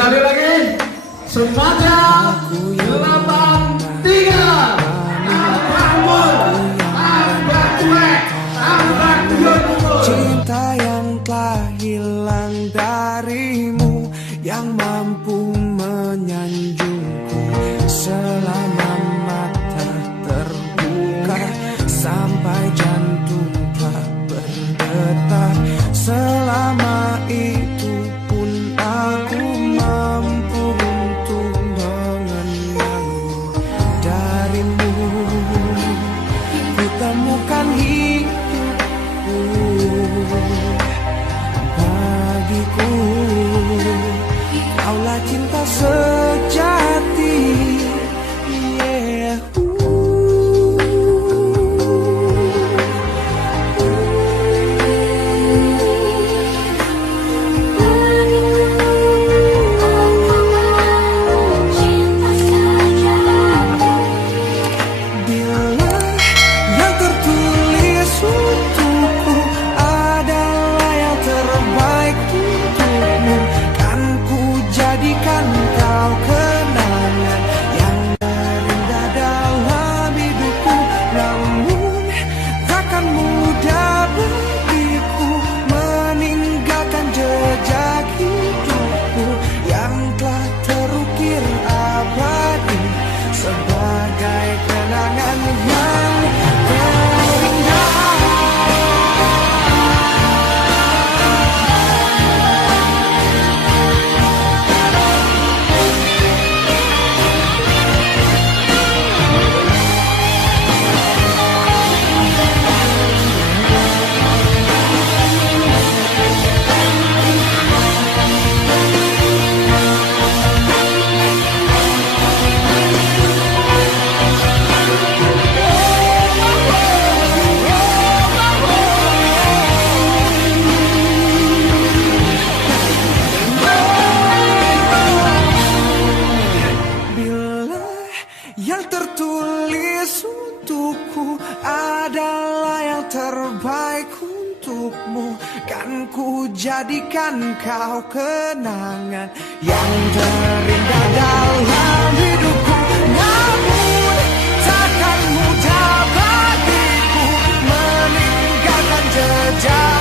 Sekali lagi, semuanya 83. Cinta yang telah hilang darimu, yang mampu menyanjungku selama mata terbuka, sampai jantung tak berdetak. Selama itu pun aku mampu untuk mengenangmu. Darimu ku temukan hidupku, bagiku kaulah cinta sejati. Yeah. Jadikan kau kenangan yang terindah dalam hidupku. Namun takkan mudah bagiku meninggalkan jejak hidupku yang telah terukir abadi sebagai kenangan yang terindah. Yang tertulis untukku adalah yang terbaik untukmu, kan ku jadikan kau kenangan yang terindah dalam hidupku. Namun takkan mudah bagiku meninggalkan jejak